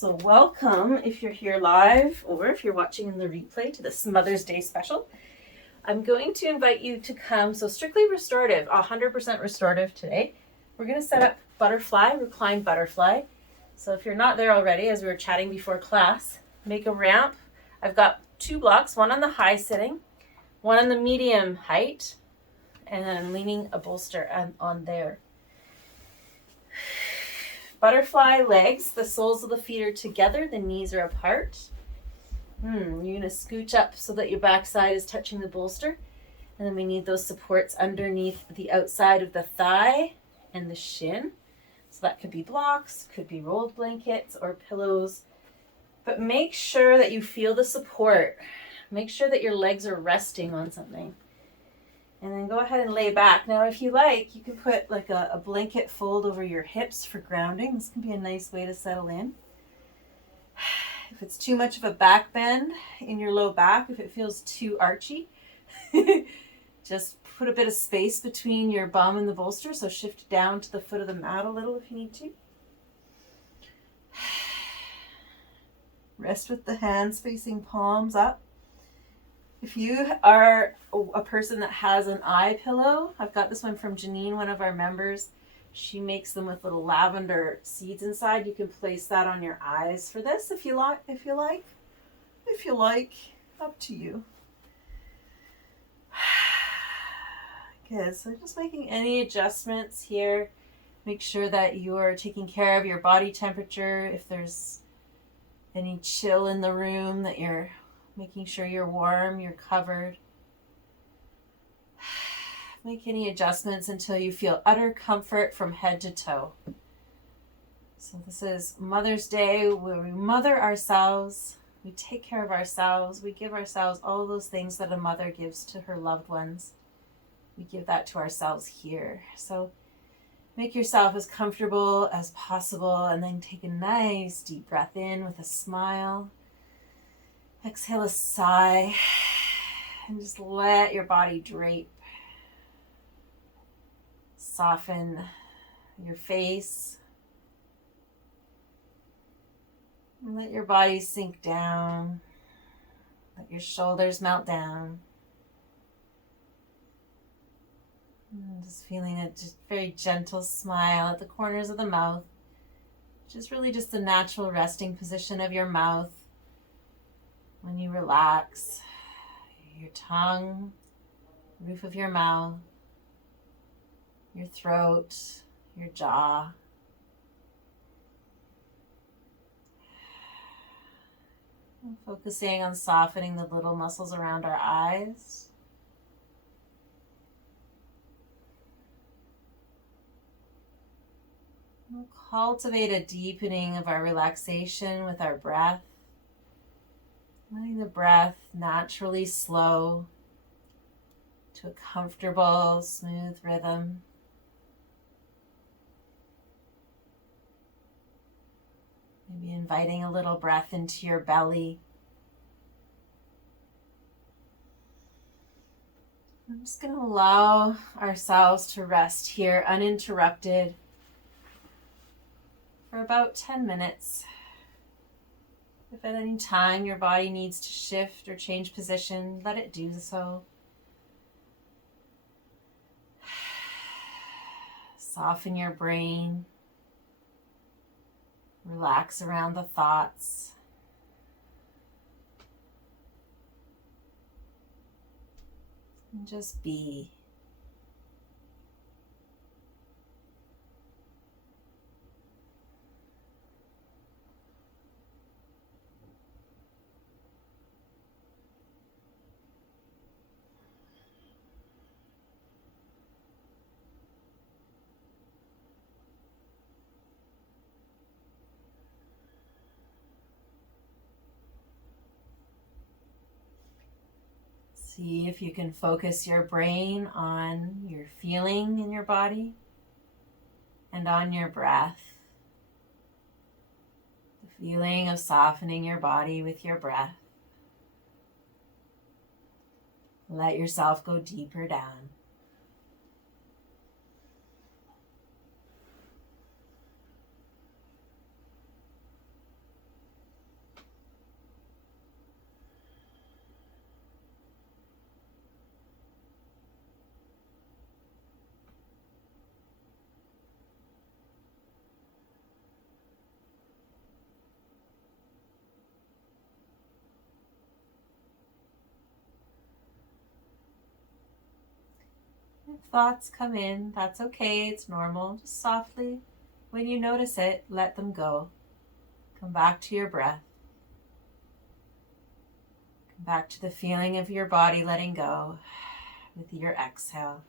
So welcome if you're here live or if you're watching in the replay to this Mother's Day special. I'm going to invite you to come, so strictly restorative, 100% restorative today. We're going to set up butterfly, reclined butterfly. So if you're not there already, as we were chatting before class, make a ramp. I've got 2 blocks, one on the high sitting, one on the medium height, and then I'm leaning a bolster on there. Butterfly legs, the soles of the feet are together, the knees are apart. You're going to scooch up so that your backside is touching the bolster. And then we need those supports underneath the outside of the thigh and the shin. So that could be blocks, could be rolled blankets or pillows. But make sure that you feel the support. Make sure that your legs are resting on something. And then go ahead and lay back. Now, if you like, you can put like a blanket fold over your hips for grounding. This can be a nice way to settle in. If it's too much of a back bend in your low back, if it feels too archy, just put a bit of space between your bum and the bolster. So shift down to the foot of the mat a little if you need to. Rest with the hands facing palms up. If you are a person that has an eye pillow, I've got this one from Janine, one of our members. She makes them with little lavender seeds inside. You can place that on your eyes for this if you like. If you like, up to you. Good, so just making any adjustments here. Make sure that you are taking care of your body temperature. If there's any chill in the room, that you're making sure you're warm, you're covered. Make any adjustments until you feel utter comfort from head to toe. So this is Mother's Day, where we mother ourselves, we take care of ourselves, we give ourselves all those things that a mother gives to her loved ones. We give that to ourselves here. So make yourself as comfortable as possible and then take a nice deep breath in with a smile. Exhale a sigh and just let your body drape. Soften your face. And let your body sink down. Let your shoulders melt down. And just feeling a just very gentle smile at the corners of the mouth, which is really just the natural resting position of your mouth. When you relax your tongue, roof of your mouth, your throat, your jaw. And focusing on softening the little muscles around our eyes. We'll cultivate a deepening of our relaxation with our breath. Letting the breath naturally slow to a comfortable, smooth rhythm. Maybe inviting a little breath into your belly. I'm just going to allow ourselves to rest here uninterrupted for about 10 minutes. If at any time your body needs to shift or change position, let it do so. Soften your brain. Relax around the thoughts. And just be. See if you can focus your brain on your feeling in your body and on your breath. The feeling of softening your body with your breath. Let yourself go deeper down. thoughts come in, that's okay, it's normal. Just softly, when you notice it, let them go. Come back to your breath. Come back to the feeling of your body letting go with your exhale.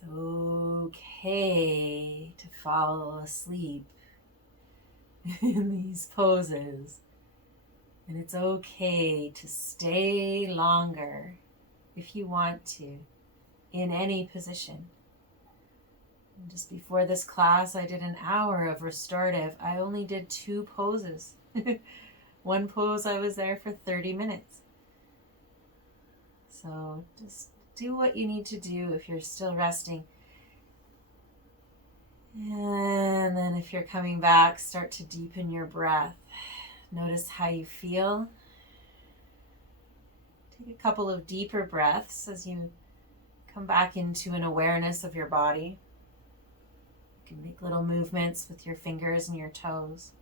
It's okay to fall asleep in these poses. And it's okay to stay longer if you want to in any position. And just before this class, I did an hour of restorative. I only did 2 poses. One pose, I was there for 30 minutes. So just do what you need to do if you're still resting. And then if you're coming back, start to deepen your breath. Notice how you feel. Take a couple of deeper breaths as you come back into an awareness of your body. You can make little movements with your fingers and your toes.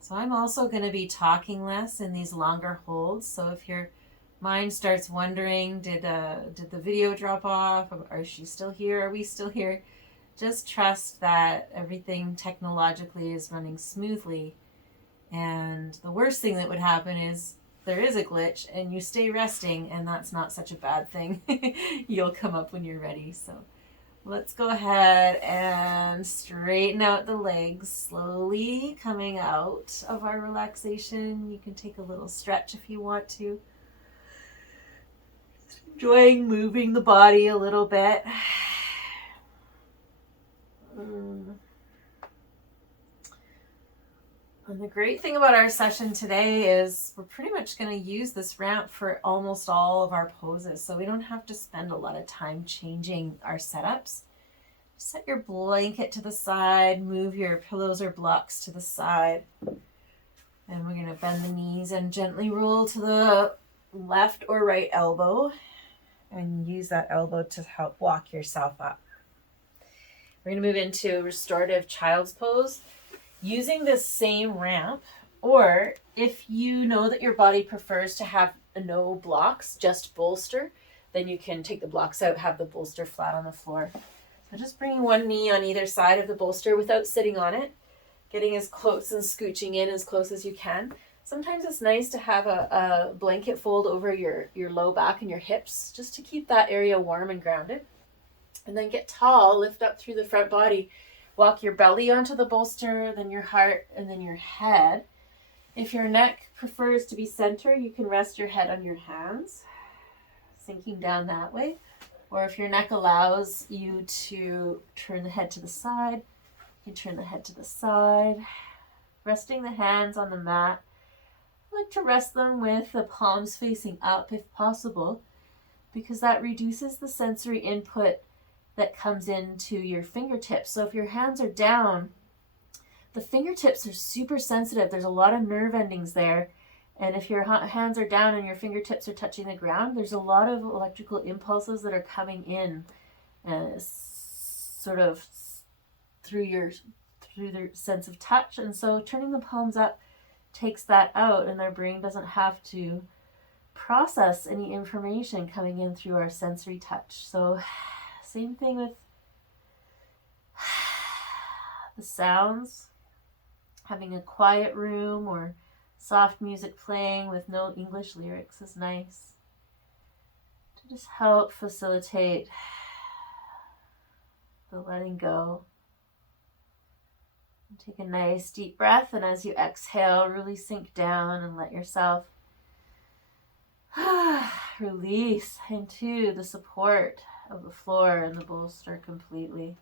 So I'm also going to be talking less in these longer holds. So if your mind starts wondering, did the video drop off? Or is she still here? Are we still here? Just trust that everything technologically is running smoothly. And the worst thing that would happen is there is a glitch and you stay resting, and that's not such a bad thing. You'll come up when you're ready. So let's go ahead and straighten out the legs, slowly coming out of our relaxation. You can take a little stretch if you want to. Just enjoying moving the body a little bit. And the great thing about our session today is we're pretty much going to use this ramp for almost all of our poses. So we don't have to spend a lot of time changing our setups. Set your blanket to the side, move your pillows or blocks to the side. And we're going to bend the knees and gently roll to the left or right elbow. And use that elbow to help walk yourself up. We're going to move into restorative child's pose using this same ramp, or if you know that your body prefers to have no blocks, just bolster, then you can take the blocks out, have the bolster flat on the floor. So just bringing one knee on either side of the bolster without sitting on it, getting as close and scooching in as close as you can. Sometimes it's nice to have a blanket fold over your low back and your hips just to keep that area warm and grounded. And then get tall, lift up through the front body. Walk your belly onto the bolster, then your heart, and then your head. If your neck prefers to be center, you can rest your head on your hands, sinking down that way. Or if your neck allows you to turn the head to the side, you turn the head to the side. Resting the hands on the mat. I like to rest them with the palms facing up if possible, because that reduces the sensory input that comes into your fingertips. So if your hands are down, the fingertips are super sensitive. There's a lot of nerve endings there. And if your hands are down and your fingertips are touching the ground, there's a lot of electrical impulses that are coming in sort of through their sense of touch. And so turning the palms up takes that out, and their brain doesn't have to process any information coming in through our sensory touch. So same thing with the sounds. Having a quiet room or soft music playing with no English lyrics is nice to just help facilitate the letting go. And take a nice deep breath, and as you exhale, really sink down and let yourself release into the support of the floor and the bolster completely.